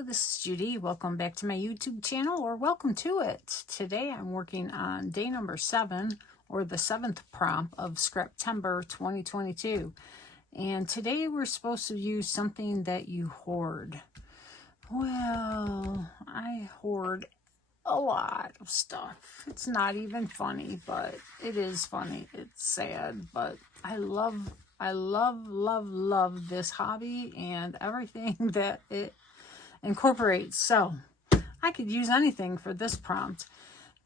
Hello, this is Judy. Welcome back to my YouTube channel, or welcome to it. Today I'm working on day number 7, or the 7th prompt of Scraptember 2022. And today we're supposed to use something that you hoard. Well, I hoard a lot of stuff. It's not even funny, but it is funny. It's sad, but I love this hobby and everything that it incorporates. So I could use anything for this prompt,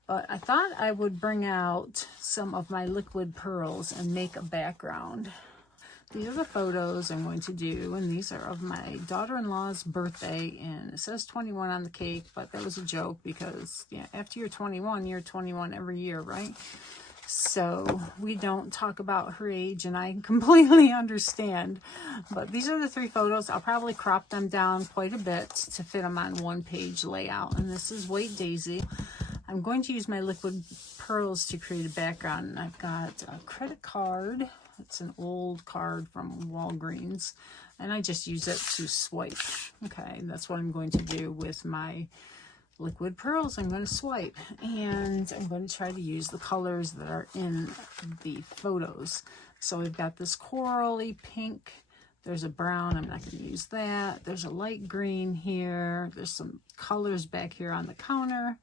but I thought I would bring out some of my liquid pearls and make a background. These are the photos I'm going to do, and these are of my daughter-in-law's birthday, and it says 21 on the cake, but that was a joke because, yeah, after you're 21 every year, right? So we don't talk about her age, and I completely understand. But these are the 3 photos. I'll probably crop them down quite a bit to fit them on one-page layout. And this is White Daisy. I'm going to use my liquid pearls to create a background. And I've got a credit card. It's an old card from Walgreens. And I just use it to swipe. Okay, that's what I'm going to do with my liquid pearls. I'm going to swipe, and I'm going to try to use the colors that are in the photos. So we've got this corally pink, there's a brown, I'm not going to use that, there's a light green here, there's some colors back here on the counter,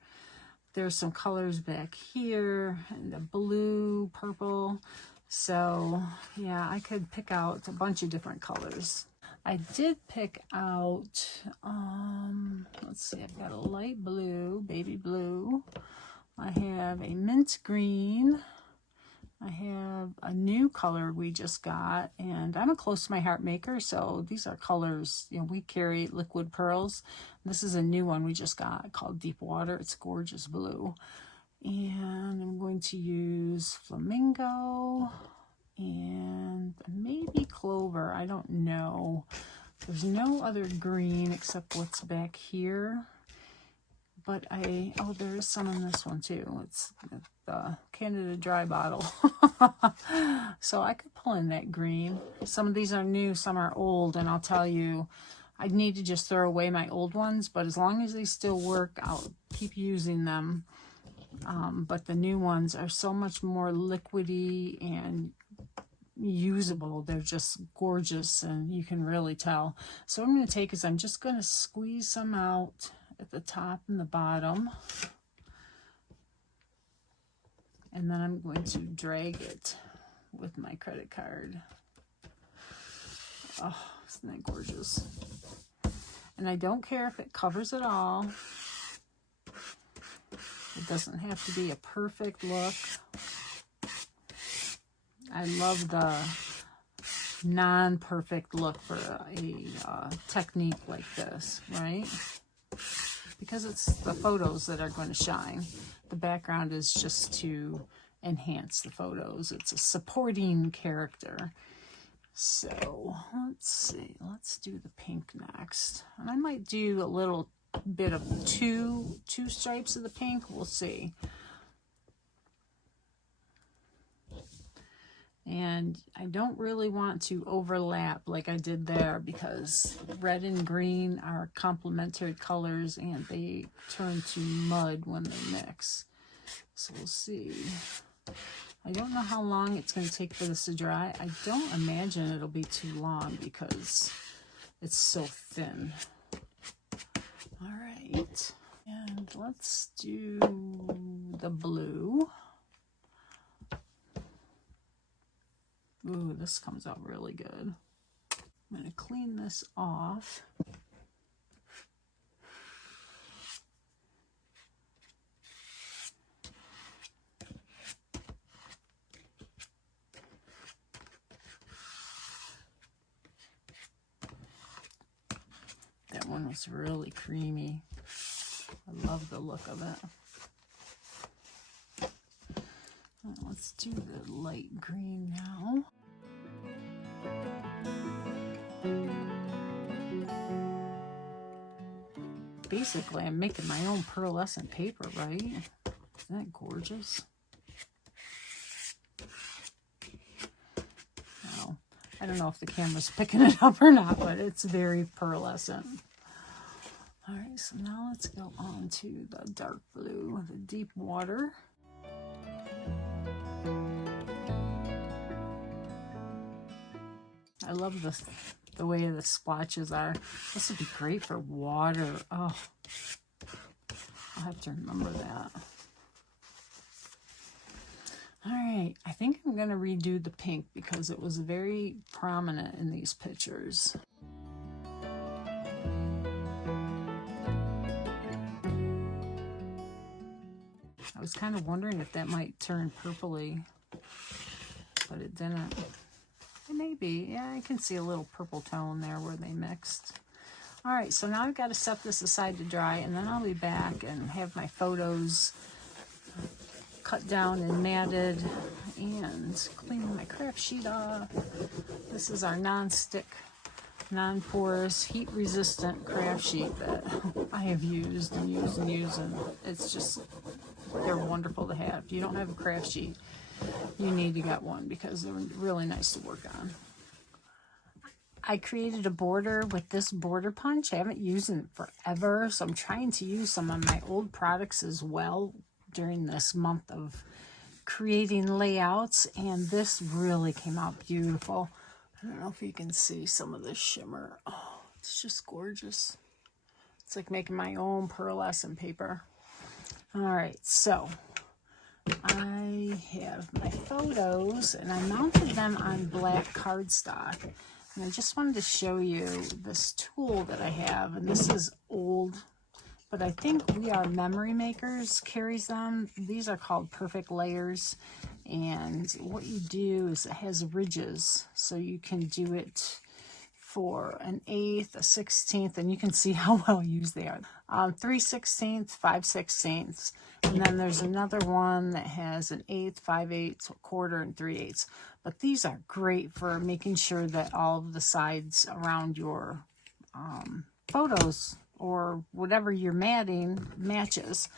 there's some colors back here, and a blue, purple. So yeah, I could pick out a bunch of different colors. I did pick out, let's see, I've got a light blue, baby blue. I have a mint green. I have a new color we just got, and I'm a close to my heart maker, so these are colors, you know, we carry liquid pearls. This is a new one we just got called Deep Water. It's gorgeous blue. And I'm going to use flamingo and maybe clover. I don't know. There's no other green except what's back here. But oh, there is some in this one too. It's the Canada Dry bottle. So I could pull in that green. Some of these are new, some are old, and I'll tell you, I need to just throw away my old ones, but as long as they still work, I'll keep using them. But the new ones are so much more liquidy and usable. They're just gorgeous, and you can really tell. So what I'm going to take is I'm just going to squeeze some out at the top and the bottom, and then I'm going to drag it with my credit card. Oh, isn't that gorgeous? And I don't care if it covers it all. It doesn't have to be a perfect look. I love the non-perfect look for a technique like this, right? Because it's the photos that are going to shine. The background is just to enhance the photos. It's a supporting character. So let's see. Let's do the pink next. And I might do a little bit of two stripes of the pink. We'll see. And I don't really want to overlap like I did there, because red and green are complementary colors and they turn to mud when they mix. So we'll see. I don't know how long it's going to take for this to dry. I don't imagine it'll be too long because it's so thin. All right, and let's do the blue. Ooh, this comes out really good. I'm going to clean this off. That one was really creamy. I love the look of it. Let's do the light green now. Basically, I'm making my own pearlescent paper, right? Isn't that gorgeous? Wow. I don't know if the camera's picking it up or not, but it's very pearlescent. All right, so now let's go on to the dark blue, the deep water. I love this, the way the splotches are. This would be great for water. Oh, I'll have to remember that. All right, I think I'm going to redo the pink because it was very prominent in these pictures. I was kind of wondering if that might turn purpley, but it didn't. It may be. Yeah, I can see a little purple tone there where they mixed. All right, so now I've got to set this aside to dry, and then I'll be back and have my photos cut down and matted and clean my craft sheet off. This is our non-stick, non-porous, heat-resistant craft sheet that I have used and used and used, and it's just, they're wonderful to have. If you don't have a craft sheet, you need to get one because they're really nice to work on. I created a border with this border punch. I haven't used it forever, so I'm trying to use some of my old products as well during this month of creating layouts, and this really came out beautiful. I don't know if you can see some of the shimmer. Oh, it's just gorgeous. It's like making my own pearlescent paper. All right, so I have my photos and I mounted them on black cardstock. And I just wanted to show you this tool that I have, and this is old, but I think We Are Memory Makers carries them. These are called perfect layers, and what you do is it has ridges, so you can do it for an 1/8, a 1/16, and you can see how well used they are. 3/16, 5/16, and then there's another one that has an 1/8, 5/8, a quarter, and 3/8. But these are great for making sure that all of the sides around your photos or whatever you're matting matches.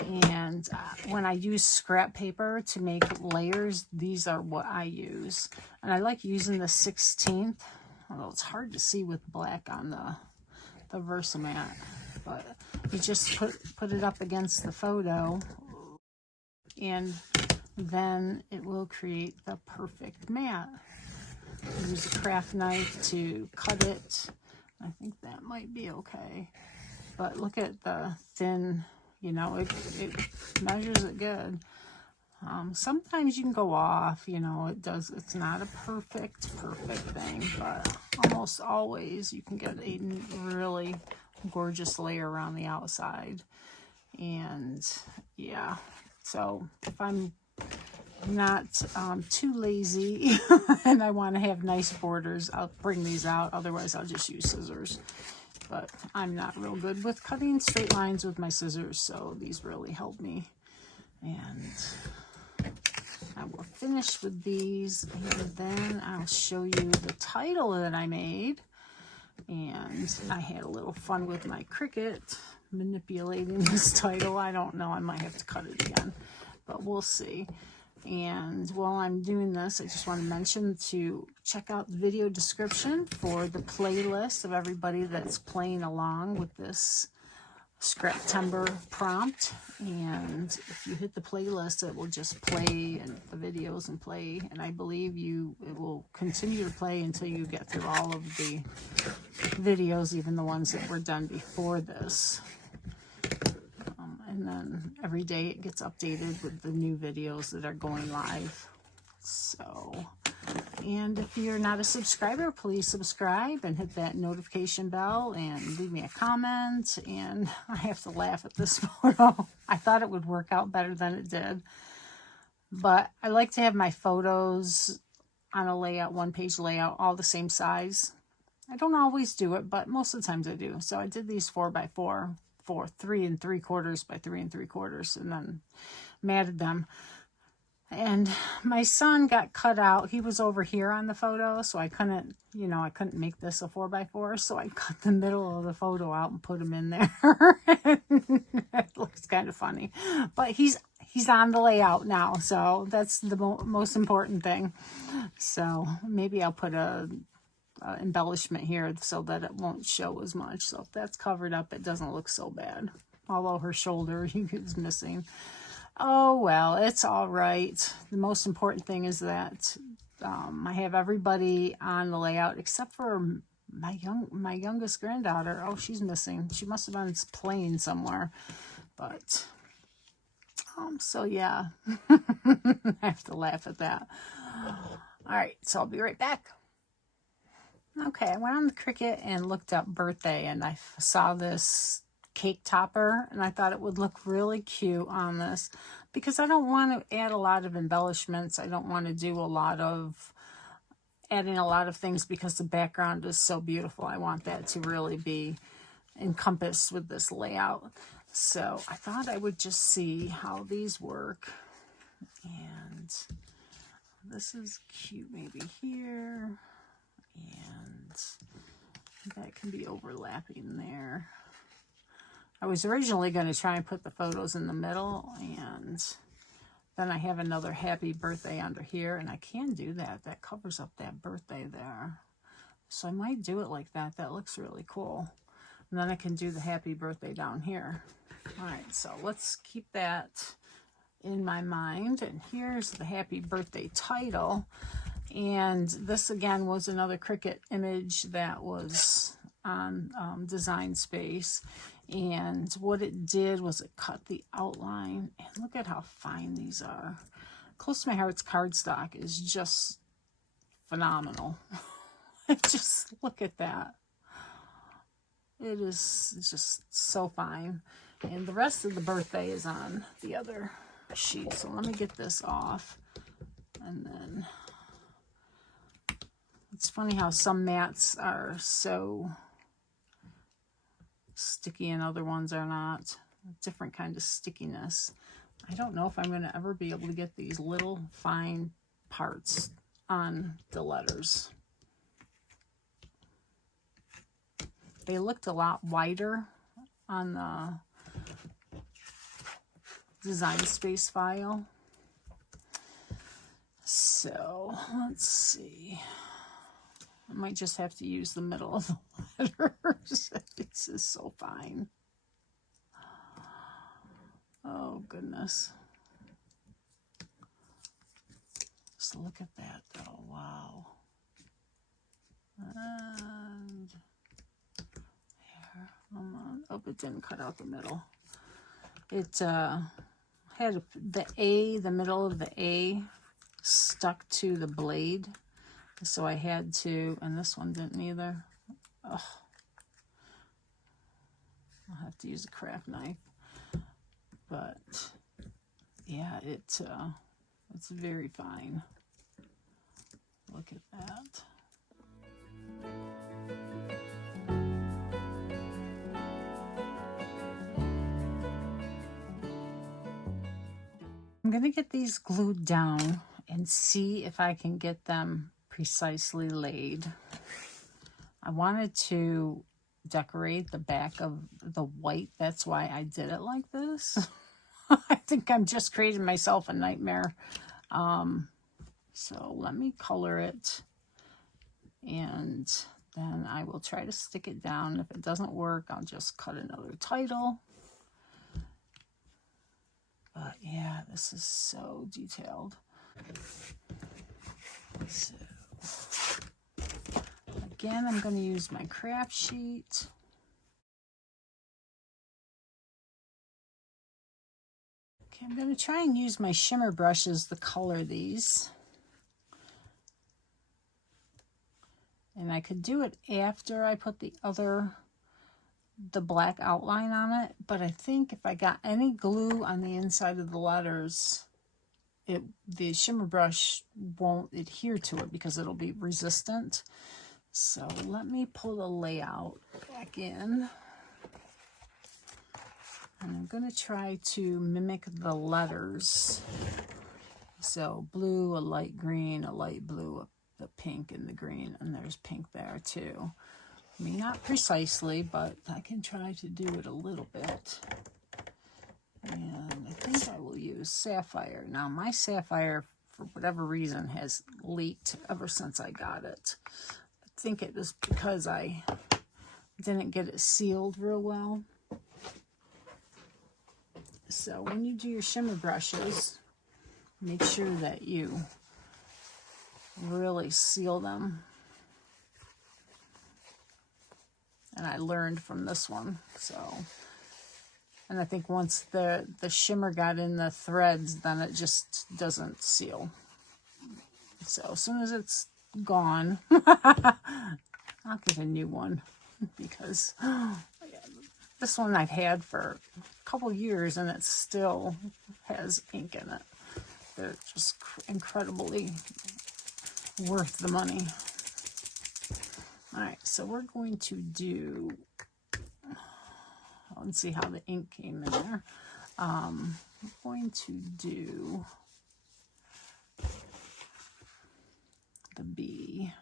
And when I use scrap paper to make layers, these are what I use. And I like using the 16th, although it's hard to see with black on the Versamat. But you just put it up against the photo, and then it will create the perfect mat. Use a craft knife to cut it. I think that might be okay. But look at the thin, you know, it measures it good. Sometimes you can go off, you know, it's not a perfect thing, but almost always you can get a really gorgeous layer around the outside. And yeah, so if I'm not too lazy and I want to have nice borders, I'll bring these out. Otherwise I'll just use scissors, but I'm not real good with cutting straight lines with my scissors, so these really help me. And I will finish with these, and then I'll show you the title that I made. And I had a little fun with my Cricut manipulating this title. I don't know, I might have to cut it again, but we'll see. And while I'm doing this, I just want to mention to check out the video description for the playlist of everybody that's playing along with this Scraptember prompt. And if you hit the playlist, it will just play and the videos and play, and I believe it will continue to play until you get through all of the videos, even the ones that were done before this. And then every day it gets updated with the new videos that are going live. So, and if you're not a subscriber, please subscribe and hit that notification bell and leave me a comment. And I have to laugh at this photo. I thought it would work out better than it did. But I like to have my photos on a layout, one-page layout, all the same size. I don't always do it, but most of the times I do. So I did these 4x4 for 3 3/4 by 3 3/4, and then matted them. And my son got cut out. He was over here on the photo, so I couldn't, you know, I couldn't make this a 4x4, so I cut the middle of the photo out and put him in there. It looks kind of funny, but he's on the layout now, so that's the most important thing. So maybe I'll put a embellishment here so that it won't show as much. So if that's covered up, it doesn't look so bad. Although her shoulder is missing. Oh, well, it's all right. The most important thing is that I have everybody on the layout except for my youngest granddaughter. Oh, she's missing. She must have been playing somewhere. But, so yeah, I have to laugh at that. All right, so I'll be right back. Okay, I went on the Cricut and looked up birthday, and I saw this cake topper, and I thought it would look really cute on this because I don't want to add a lot of embellishments. I don't want to do a lot of adding a lot of things because the background is so beautiful. I want that to really be encompassed with this layout. So I thought I would just see how these work. And this is cute maybe here. And that can be overlapping there. I was originally going to try and put the photos in the middle, and then I have another happy birthday under here, and I can do that. That covers up that birthday there. So I might do it like that. That looks really cool. And then I can do the happy birthday down here. All right, so let's keep that in my mind. And here's the happy birthday title. And this again was another Cricut image that was on Design Space. And what it did was it cut the outline. And look at how fine these are. Close to My Heart's cardstock is just phenomenal. Just look at that. It is just so fine. And the rest of the birthday is on the other sheet. So let me get this off. And then it's funny how some mats are so sticky and other ones are not. Different kind of stickiness. I don't know if I'm going to ever be able to get these little fine parts on the letters. They looked a lot wider on the Design Space file. So let's see. I might just have to use the middle of the letters. This is so fine. Oh, goodness. Just look at that, though. Wow. And here, come on. Oh, it didn't cut out the middle. It had the A, the middle of the A stuck to the blade. So I had to, and this one didn't either. Ugh. I'll have to use a craft knife. But yeah, it's very fine. Look at that. I'm gonna get these glued down and see if I can get them precisely laid. I wanted to decorate the back of the white. That's why I did it like this. I think I'm just creating myself a nightmare. So let me color it, and then I will try to stick it down. If it doesn't work, I'll just cut another title. But yeah, this is so detailed. So again, I'm going to use my craft sheet. Okay, I'm going to try and use my shimmer brushes to color these. And I could do it after I put the black outline on it, but I think if I got any glue on the inside of the letters, the shimmer brush won't adhere to it because it'll be resistant. So let me pull the layout back in. And I'm going to try to mimic the letters. So blue, a light green, a light blue, the pink and the green, and there's pink there too. I mean, not precisely, but I can try to do it a little bit. And I think I will use sapphire. Now, my sapphire, for whatever reason, has leaked ever since I got it. think it was because I didn't get it sealed real well. So when you do your shimmer brushes, make sure that you really seal them. And I learned from this one, so. And I think once the shimmer got in the threads, then it just doesn't seal. So as soon as it's gone, I'll get a new one, because this one I've had for a couple years and it still has ink in it. They're just incredibly worth the money. All right, so we're going to do, let's see how the ink came in there. I'm going to do the B.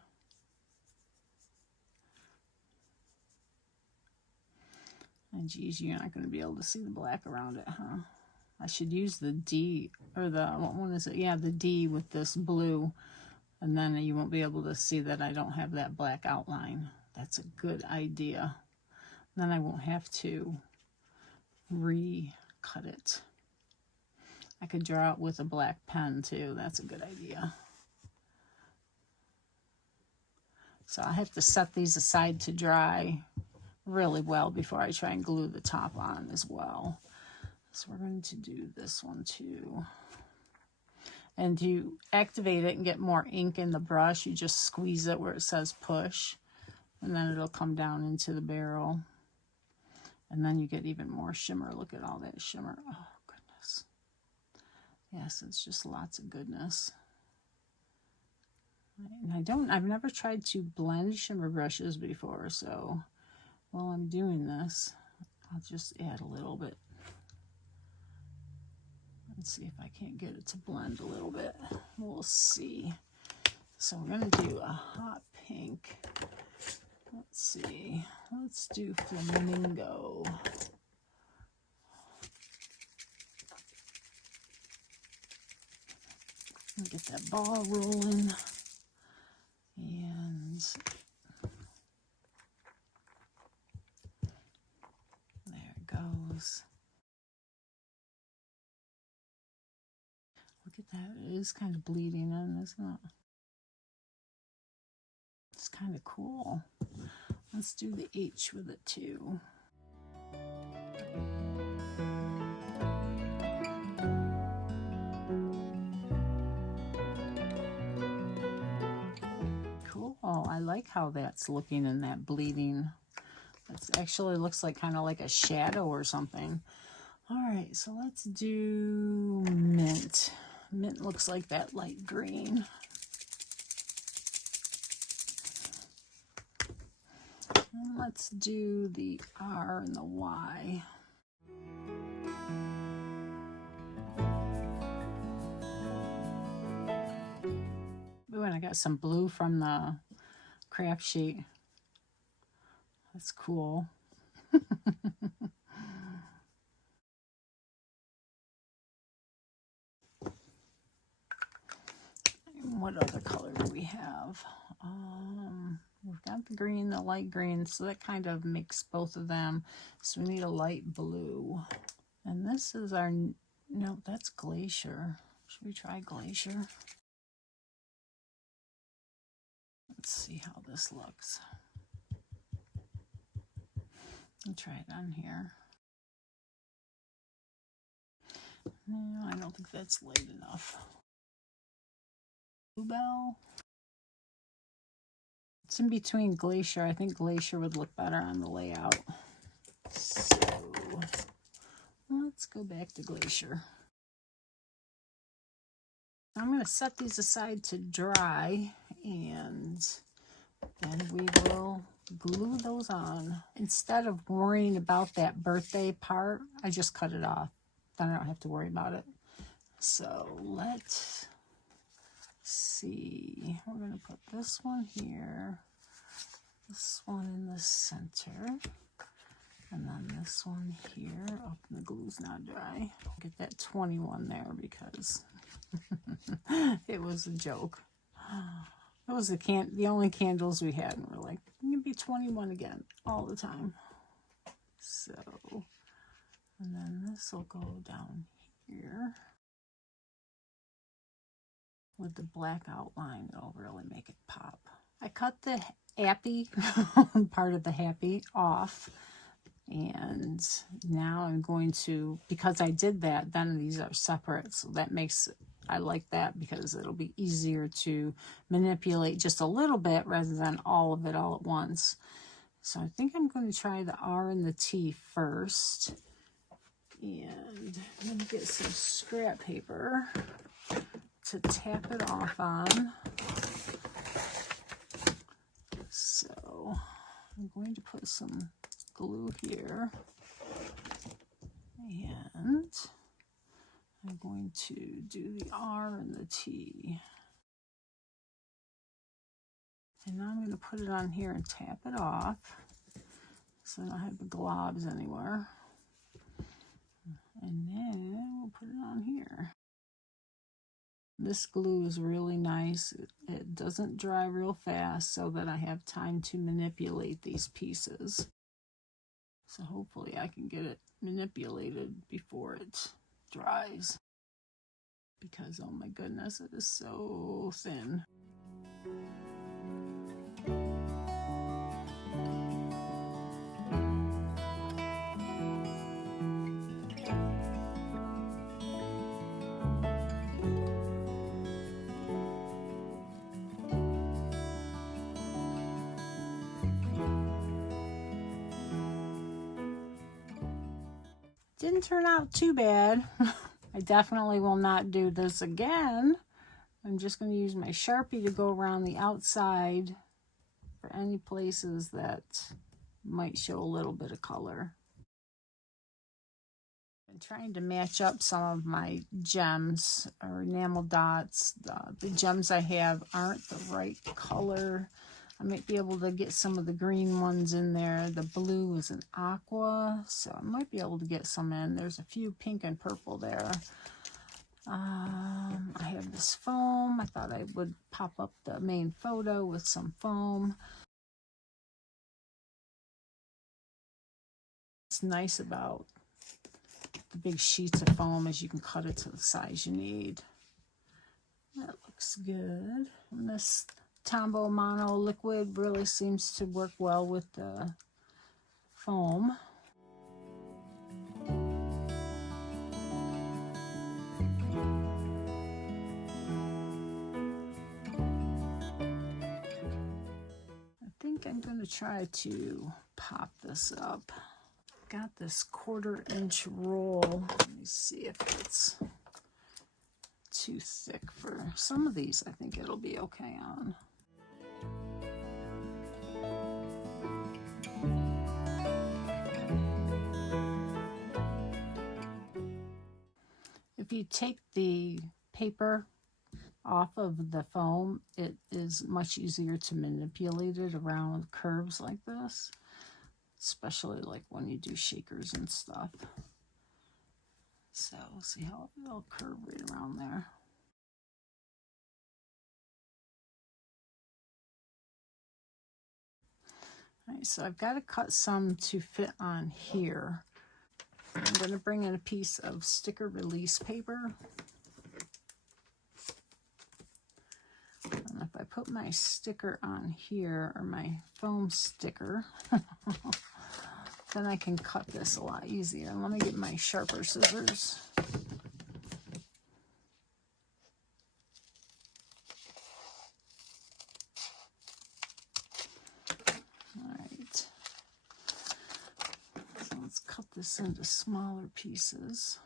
And geez, you're not going to be able to see the black around it, huh? I should use the D, or the, what one is it? Yeah, the D with this blue. And then you won't be able to see that I don't have that black outline. That's a good idea. Then I won't have to recut it. I could draw it with a black pen too. That's a good idea. So I have to set these aside to dry really well before I try and glue the top on as well. So we're going to do this one too. And to activate it and get more ink in the brush, you just squeeze it where it says push, and then it'll come down into the barrel. And then you get even more shimmer. Look at all that shimmer. Oh, goodness. Yes, it's just lots of goodness. And I've never tried to blend shimmer brushes before, so while I'm doing this, I'll just add a little bit. Let's see if I can't get it to blend a little bit. We'll see. So we're going to do a hot pink. Let's see. Let's do flamingo. Get that ball rolling. And there it goes. Look at that. It is kind of bleeding in, isn't it? It's kind of cool. Let's do the H with it too. Cool. I like how that's looking in that bleeding. It actually looks like kind of like a shadow or something. All right, so let's do mint. Mint looks like that light green. And let's do the R and the Y. Ooh, and I got some blue from the craft sheet. That's cool. What other color do we have? We've got the green, the light green, so that kind of makes both of them. So we need a light blue. And this is our, no, that's Glacier. Should we try Glacier? Let's see how this looks. I'll try it on here. No, I don't think that's light enough. Bluebell. It's in between Glacier. I think Glacier would look better on the layout. So let's go back to Glacier. I'm going to set these aside to dry, and then we will glue those on. Instead of worrying about that birthday part, I just cut it off. Then I don't have to worry about it. So let's see. We're going to put this one here, this one in the center, and then this one here. Oh, the glue's not dry. Get that 21 there because it was a joke. Those are the only candles we had, and we're like, I'm gonna be 21 again all the time. So, and then this will go down here with the black outline. It'll really make it pop. I cut the happy part of the happy off, and now I'm going to, because I did that, then these are separate, so that makes, I like that because it'll be easier to manipulate just a little bit rather than all of it all at once. So I think I'm going to try the R and the T first, and I'm going to get some scrap paper to tap it off on. So I'm going to put some glue here, and I'm going to do the R and the T. And now I'm going to put it on here and tap it off so I don't have the globs anywhere. And then we'll put it on here. This glue is really nice. It doesn't dry real fast so that I have time to manipulate these pieces. So hopefully I can get it manipulated before it dries. Because, oh my goodness, it is so thin. Didn't turn out too bad. I definitely will not do this again. I'm just going to use my Sharpie to go around the outside for any places that might show a little bit of color. I'm trying to match up some of my gems or enamel dots. The gems I have aren't the right color. I might be able to get some of the green ones in there. The blue is an aqua, so I might be able to get some in. There's a few pink and purple there. I have this foam. I thought I would pop up the main photo with some foam. What's nice about the big sheets of foam is you can cut it to the size you need. That looks good. And this Tombow Mono liquid really seems to work well with the foam. I think I'm going to try to pop this up. Got this 1/4-inch roll. Let me see if it's too thick for some of these. I think it'll be okay on. If you take the paper off of the foam, it is much easier to manipulate it around curves like this, especially like when you do shakers and stuff. So we'll see how it'll curve right around there. All right, so I've got to cut some to fit on here. I'm going to bring in a piece of sticker release paper. And if I put my sticker on here, or my foam sticker, then I can cut this a lot easier. Let me get my sharper scissors. All right. So let's cut this into smaller pieces.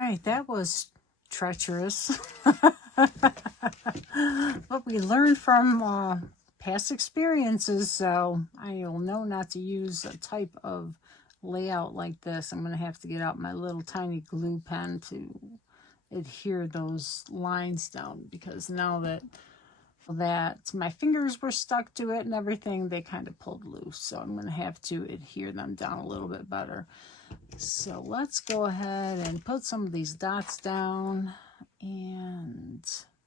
All right, that was treacherous. But we learned from past experiences, so I will know not to use a type of layout like this. I'm going to have to get out my little tiny glue pen to adhere those lines down, because now that my fingers were stuck to it and everything, they kind of pulled loose. So I'm going to have to adhere them down a little bit better. So let's go ahead and put some of these dots down, and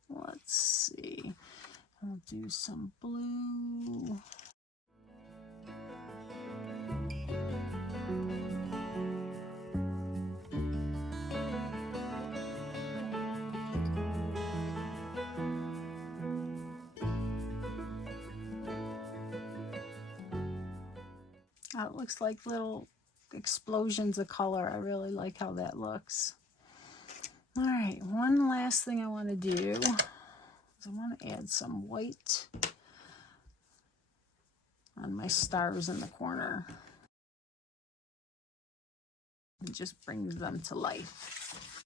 let's see. I'll do some blue. It looks like little explosions of color. I really like how that looks. All right, one last thing I want to do is I want to add some white on my stars in the corner. It just brings them to life.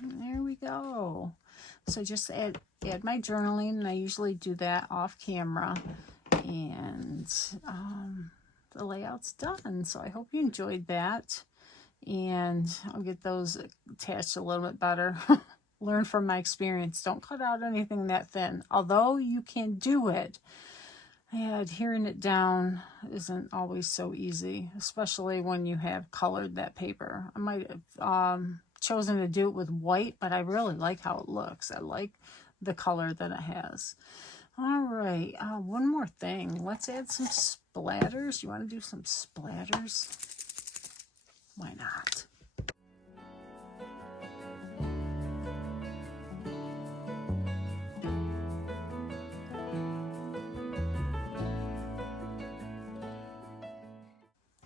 And there we go. So just add my journaling, and I usually do that off camera. And the layout's done. So I hope you enjoyed that. And I'll get those attached a little bit better. Learn from my experience. Don't cut out anything that thin. Although you can do it, adhering it down isn't always so easy, especially when you have colored that paper. I might have chosen to do it with white, but I really like how it looks. I like the color that it has. All right, one more thing. Let's add some splatters. You want to do some splatters? Why not?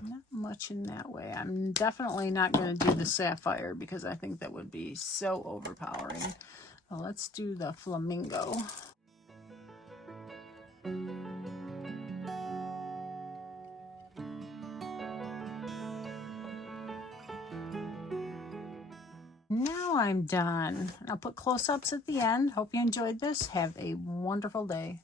Not much in that way. I'm definitely not going to do the sapphire because I think that would be so overpowering. Well, let's do the flamingo. Now I'm done. I'll put close-ups at the end. Hope you enjoyed this. Have a wonderful day.